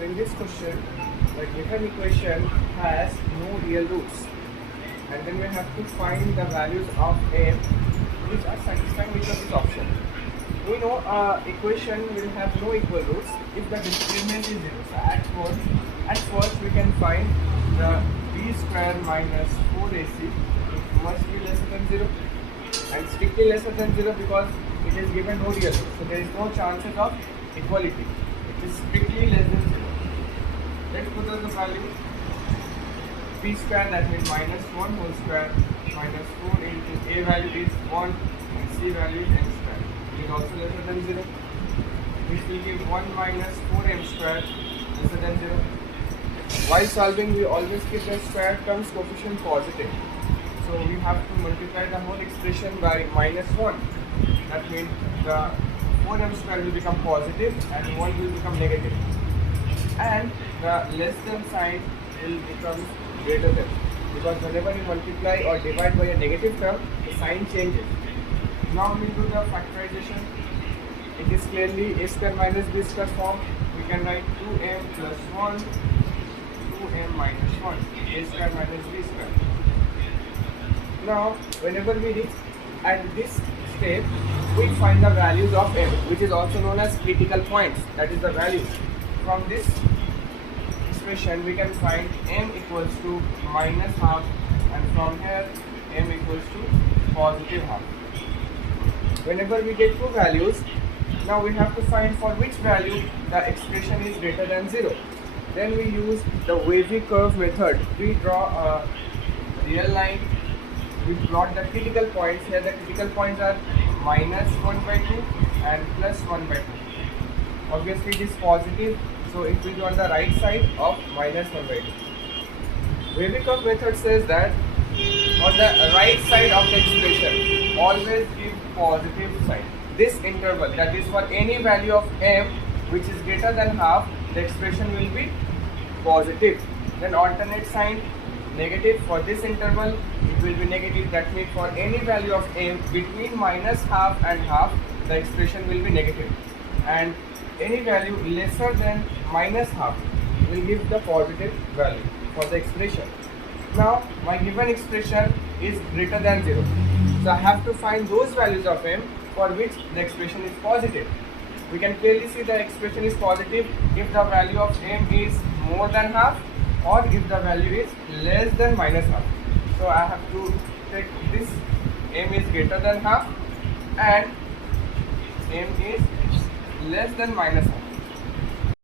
So in this question, the given equation has no real roots, and then we have to find the values of m which are satisfying with this option. We know equation will have no equal roots if the discriminant is 0. So at first we can find the b square minus 4ac must be lesser than 0, and strictly lesser than 0 because it is given no real roots. So there is no chances of equality. It is strictly less than 0. Let's put as the value b square, that means minus 1 whole square minus 4 into a value is 1 and c value is m square. It is also lesser than 0. This will give 1 minus 4m square lesser than 0. While solving, we always keep the square terms coefficient positive. So we have to multiply the whole expression by minus 1. That means the 4m square will become positive and 1 will become negative. And the less than sign will become greater than, because whenever you multiply or divide by a negative term, the sign changes. Now we do the factorization. It is clearly a square minus b square form. We can write 2m plus 1, 2m minus 1, a square minus b square. Now whenever we reach at this step, we find the values of m, which is also known as critical points, that is the value. From this expression we can find m equals to minus half, and from here m equals to positive half. Whenever we get two values, now we have to find for which value the expression is greater than 0. Then we use the wavy curve method. We draw a real line, we plot the critical points. Here the critical points are minus 1 by 2 and plus 1 by 2. Obviously it is positive, so it will be on the right side of minus 1 by 2. Wavy curve method says that on the right side of the expression, always give positive sign. This interval, that is for any value of m which is greater than half, the expression will be positive. Then alternate sign, negative. For this interval, it will be negative. That means for any value of m between minus half and half, the expression will be negative. And any value lesser than minus half will give the positive value for the expression. Now my given expression is greater than 0. So I have to find those values of m for which the expression is positive. We can clearly see the expression is positive if the value of m is more than half, or if the value is less than minus half. So I have to take this m is greater than half and m is less than minus half.